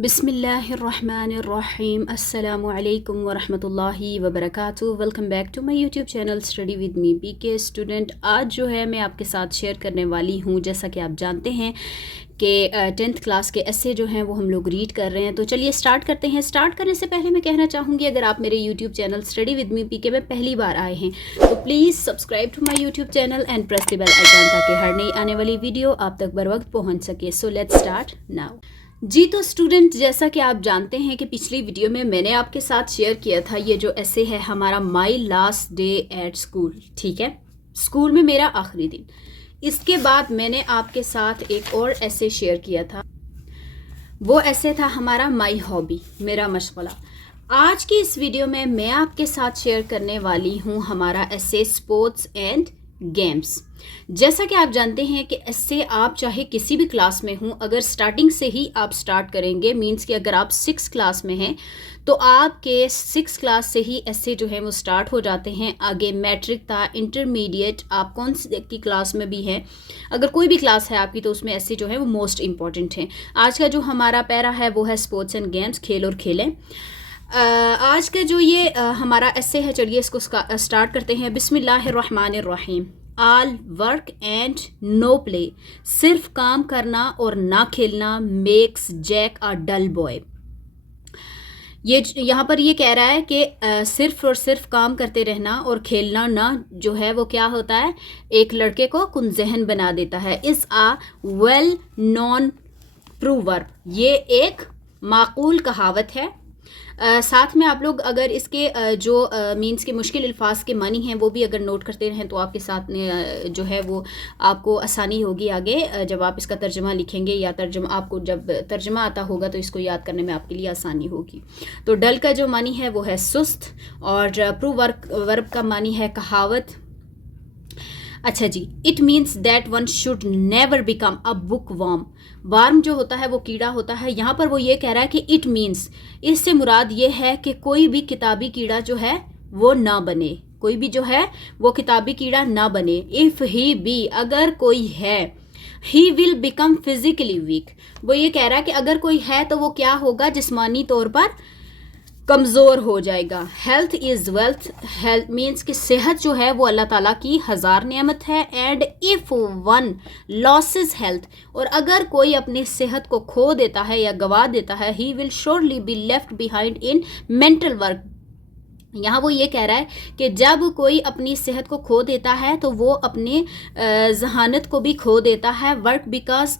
बिस्मिल्लाहिर्रहमानिर्रहीम अस्सलामुअलैकुम वरहमतुल्लाहि वबरकातुहू। Welcome back to my YouTube channel study with me PK student. आज जो है मैं आपके साथ शेयर करने वाली हूँ, जैसा कि आप जानते हैं कि 10th क्लास के एस्से जो हैं वो हम लोग रीड कर रहे हैं। तो चलिए स्टार्ट करते हैं। स्टार्ट करने से पहले मैं कहना चाहूँगी, अगर आप मेरे YouTube channel study with me PK में पहली बार आए हैं तो please subscribe to my YouTube channel and press the bell icon, ताकि हर नई आने वाली वीडियो आप तक बर वक्त पहुँच सके। So let's start now. जी तो स्टूडेंट, जैसा कि आप जानते हैं कि पिछली वीडियो में मैंने आपके साथ शेयर किया था ये जो एस्से है हमारा my last day at school. ठीक है, स्कूल में मेरा आखिरी दिन। इसके बाद मैंने आपके साथ एक और एस्से शेयर किया था, वो एस्से था हमारा माय हॉबी, मेरा मशगला। आज की इस वीडियो में मैं आपके साथ शेयर करने वाली हूँ हमारा एस्से स्पोर्ट्स एंड गेम्स। जैसा कि आप जानते हैं कि इससे आप चाहे किसी भी क्लास में हों, अगर स्टार्टिंग से ही आप स्टार्ट करेंगे, मींस कि अगर आप 6 क्लास में हैं तो आपके 6 क्लास से ही ऐसे जो है वो स्टार्ट हो जाते हैं। आगे मैट्रिक था, इंटरमीडिएट, आप कौन सी की क्लास में भी हैं, अगर कोई भी क्लास है आपकी तो उसमें ऐसे जो है वो मोस्ट इंपॉर्टेंट हैं। आज का जो हमारा पैरा है वो है स्पोर्ट्स एंड गेम्स, खेल और खेलें। आज का जो ये हमारा एस्से है, चलिए इसको स्टार्ट करते हैं। बिस्मिल्लाहिर्रहमानिर्रहीम। All work and no play, सिर्फ काम करना और ना खेलना makes Jack a dull boy. ये यहाँ पर ये कह रहा है कि सिर्फ और सिर्फ काम करते रहना और खेलना ना जो है वो क्या होता है, एक लड़के को कुनज़हन बना देता है। इज़ आ वेल नॉन प्रूवर्ब, ये एक माकूल कहावत है। साथ में आप लोग अगर इसके जो मीन्स के मुश्किल अल्फाज के मानी हैं वो भी अगर नोट करते रहें तो आपके साथ जो है वो आपको आसानी होगी आगे जब आप इसका तर्जमा लिखेंगे, या तर्जमा आपको जब तर्जमा आता होगा तो इसको याद करने में आपके लिए आसानी होगी। तो डल का जो मानी है वो है सुस्त, और वर्ब का मानी है कहावत। अच्छा जी, it means that one should never become a bookworm जो होता है वो कीड़ा होता है। यहाँ पर वो ये कह रहा है कि इट मीन्स, इससे मुराद ये है कि कोई भी किताबी कीड़ा जो है वो ना बने, कोई भी जो है वो किताबी कीड़ा ना बने। इफ़ ही बी, अगर कोई है, he will become physically weak, वो ये कह रहा है कि अगर कोई है तो वो क्या होगा, जिस्मानी तौर पर कमज़ोर हो जाएगा। Health is wealth, health means कि सेहत जो है वो अल्लाह ताला की हज़ार नेमत है। And if one losses health, और अगर कोई अपनी सेहत को खो देता है या गवा देता है, he will surely be left behind in mental work. यहाँ वो ये कह रहा है कि जब कोई अपनी सेहत को खो देता है तो वो अपनी जहानत को भी खो देता है। Work because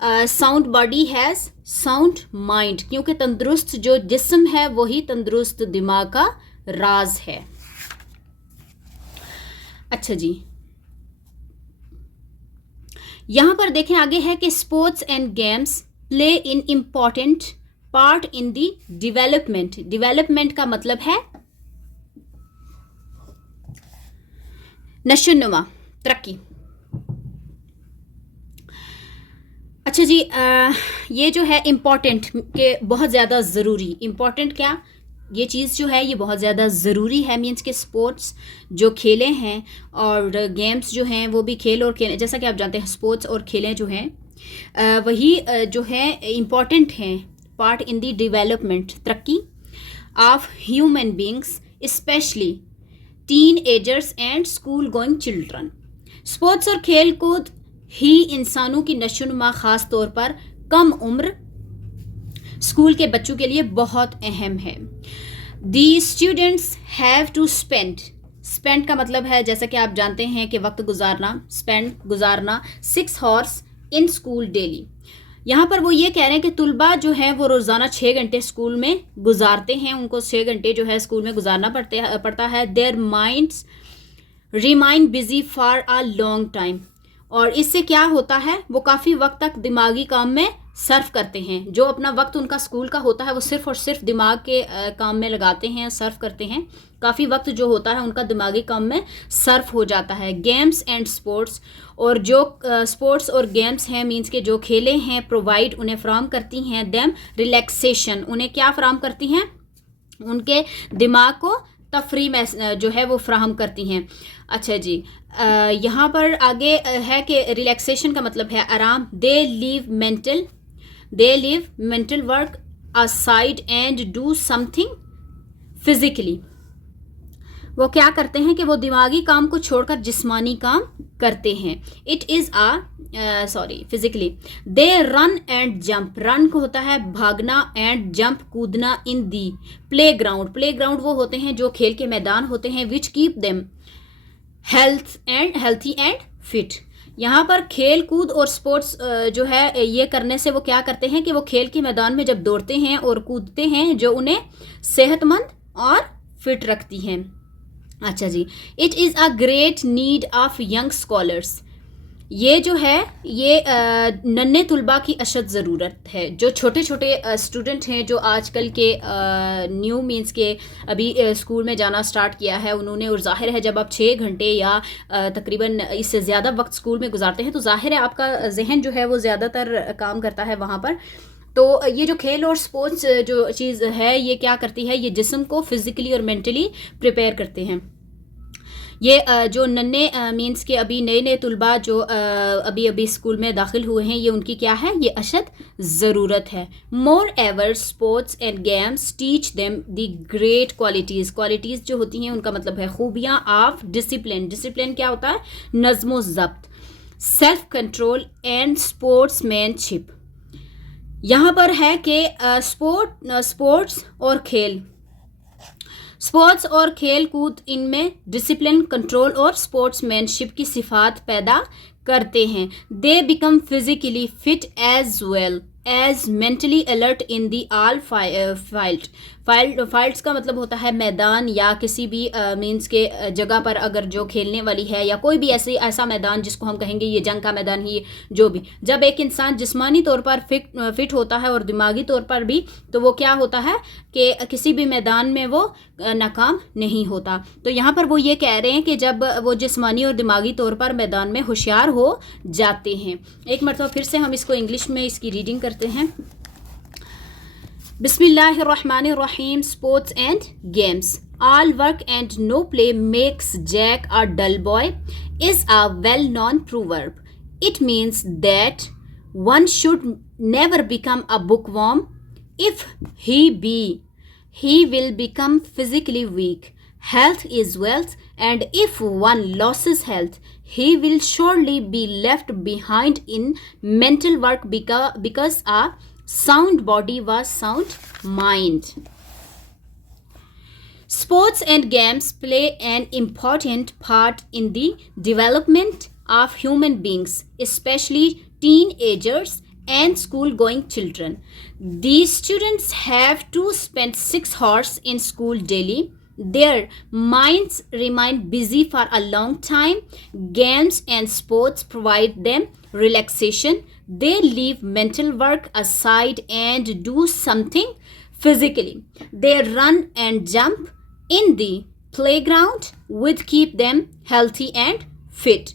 sound body has sound mind, क्योंकि तंदुरुस्त जो जिस्म है वही तंदुरुस्त दिमाग का राज है। अच्छा जी, यहाँ पर देखें आगे है कि sports and games play in important part in the development. Development का मतलब है नशोनुमा, तरक्की। अच्छा जी, ये जो है इम्पॉर्टेंट के बहुत ज़्यादा ज़रूरी, इम्पॉर्टेंट क्या, ये चीज़ जो है ये बहुत ज़्यादा ज़रूरी है। मीन्स के स्पोर्ट्स जो खेलें हैं और गेम्स जो हैं वो भी खेल और खेलें, जैसा कि आप जानते हैं स्पोर्ट्स और खेलें जो हैं वही जो है इम्पॉर्टेंट हैं पार्ट इन दी डेवलपमेंट, तरक्की of human beings, specially tin agers and school going children. Sports और खेल कूद ही इंसानों की नशोनुमा ख़ास तौर पर कम उम्र स्कूल के बच्चों के लिए बहुत अहम है। The students have to spend का मतलब है, जैसा कि आप जानते हैं कि वक्त गुजारना, स्पेंड गुजारना 6 hours इन स्कूल डेली। यहाँ पर वो ये कह रहे हैं कि तुलबा जो है वो रोज़ाना 6 घंटे स्कूल में गुजारते हैं, उनको 6 घंटे जो है स्कूल में गुजारना पड़ता है। Their minds remain busy for a long time, और इससे क्या होता है वो काफ़ी वक्त तक दिमागी काम में सर्फ करते हैं। जो अपना वक्त उनका स्कूल का होता है वो सिर्फ और सिर्फ दिमाग के काम में लगाते हैं, सर्फ करते हैं। काफ़ी वक्त जो होता है उनका दिमागी काम में सर्फ हो जाता है। गेम्स एंड स्पोर्ट्स, और जो स्पोर्ट्स और गेम्स हैं मींस के जो खेलें हैं, प्रोवाइड उन्हें फ्राहम करती हैं देम रिलैक्सेशन, उन्हें क्या फ्राहम करती हैं, उनके दिमाग को तफरी में जो है वो फ्राहम करती हैं। अच्छा जी, यहाँ पर आगे है कि रिलैक्सेशन का मतलब है आराम। They leave mental they leave mental work aside and do something physically. वो क्या करते हैं कि वो दिमागी काम को छोड़कर जिस्मानी काम करते हैं. It is physically. They run and jump. Run को होता है भागना, एंड जंप कूदना. In the playground. Playground वो होते हैं जो खेल के मैदान होते हैं. Which keep them healthy and fit. यहाँ पर खेल कूद और स्पोर्ट्स जो है ये करने से वो क्या करते हैं कि वो खेल के मैदान में जब दौड़ते हैं और कूदते हैं जो उन्हें सेहतमंद और फिट रखती हैं. अच्छा जी. It is a great need of young scholars. ये जो है ये नन्हे तुलबा की अशद ज़रूरत है. जो छोटे छोटे स्टूडेंट हैं जो आजकल के न्यू मीन्स के अभी स्कूल में जाना स्टार्ट किया है उन्होंने, और ज़ाहिर है जब आप 6 घंटे या तकरीबन इससे ज़्यादा वक्त स्कूल में गुजारते हैं तो ज़ाहिर है आपका जहन जो है वो ज़्यादातर काम करता है वहाँ पर. तो ये जो खेल और स्पोर्ट्स जो चीज़ है ये क्या करती है, ये जिस्म को फिज़िकली और मेंटली प्रिपेयर करते हैं. ये जो नन्हे मीन्स के अभी नए नए तुलबा जो अभी अभी स्कूल में दाखिल हुए हैं ये उनकी क्या है, ये अशद ज़रूरत है. Moreover sports and games teach them the great qualities. Qualities जो होती हैं उनका मतलब है खूबियाँ ऑफ डिसिप्लिन. डिसिप्लिन क्या होता है, नज़्म ज़ब्त, सेल्फ कंट्रोल एंड स्पोर्ट्समैनशिप. यहाँ पर है कि स्पोर्ट्स और खेल कूद इनमें डिसिप्लिन, कंट्रोल और स्पोर्ट्समैनशिप की सिफात पैदा करते हैं. They become physically fit as well as mentally alert in the all fields का मतलब होता है मैदान या किसी भी मीन्स के जगह पर अगर जो खेलने वाली है या कोई भी ऐसा मैदान जिसको हम कहेंगे ये जंग का मैदान ही जो भी. जब एक इंसान जिस्मानी तौर पर फिट होता है और दिमागी तौर पर भी, तो वो क्या होता है कि किसी भी मैदान में वो नाकाम नहीं होता. तो यहाँ पर वो ये कह रहे हैं कि जब वो जिस्मानी और दिमागी तौर पर मैदान में होशियार हो जाते हैं. एक मरतबा फिर से हम इसको इंग्लिश में इसकी रीडिंग करते हैं. बिस्मिल्लाहिर्रहमानिर्रहीम. Sports and games. All work and no play makes Jack a dull boy is a well-known proverb. It means that one should never become a bookworm. If he will become physically weak. Health is wealth, and if one loses health, he will surely be left behind in mental work because a sound body was sound mind. Sports and games play an important part in the development of human beings, especially teenagers and school-going children. These students have to spend 6 hours in school daily. Their minds remain busy for a long time. Games and sports provide them relaxation. They leave mental work aside and do something physically. They run and jump in the playground, which keep them healthy and fit.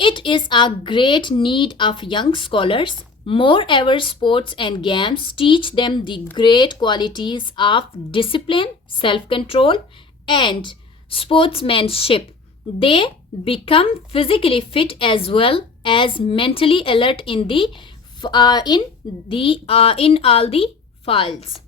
It is a great need of young scholars. Moreover, sports and games teach them the great qualities of discipline, self-control, and sportsmanship. They become physically fit as well as mentally alert in all the files.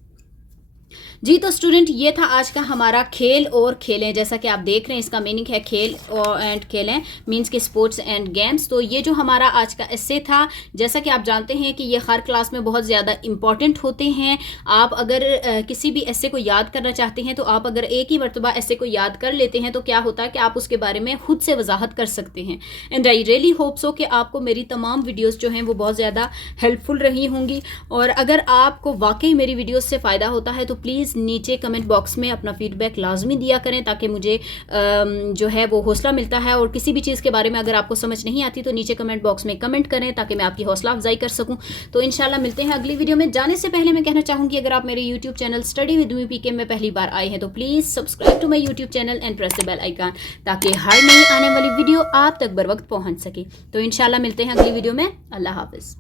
जी तो student ये था आज का हमारा खेल और खेलें. जैसा कि आप देख रहे हैं इसका मीनिंग है खेल और एंड खेलें मीन्स के स्पोर्ट्स एंड गेम्स. तो ये जो हमारा आज का एस्से था, जैसा कि आप जानते हैं कि ये हर क्लास में बहुत ज़्यादा इंपॉर्टेंट होते हैं. आप अगर किसी भी एस्से को याद करना चाहते हैं तो आप अगर एक ही मरतबा एस्से को याद कर लेते हैं तो क्या होता है कि आप उसके बारे में खुद से वजाहत कर सकते हैं. And I really hope so कि आपको मेरी तमाम वीडियोज़ जो हैं वो बहुत ज़्यादा हेल्पफुल रही होंगी. और अगर आपको वाकई मेरी वीडियोज़ से फ़ायदा होता है तो प्लीज़ नीचे कमेंट बॉक्स में अपना फीडबैक लाजमी दिया करें ताकि मुझे जो है वो हौसला मिलता है. और किसी भी चीज़ के बारे में अगर आपको समझ नहीं आती तो नीचे कमेंट बॉक्स में कमेंट करें ताकि मैं आपकी हौसला अफजाई कर सकूं. तो इंशाल्लाह मिलते हैं अगली वीडियो में. जाने से पहले मैं कहना चाहूँगी अगर आप मेरे YouTube channel study with me PK में पहली बार आए हैं तो please subscribe to my YouTube channel and press the bell icon ताकि हर नई आने वाली वीडियो आप तक बर वक्त पहुँच सके. तो इंशाल्लाह मिलते हैं अगली वीडियो में. अल्लाह हाफिज़.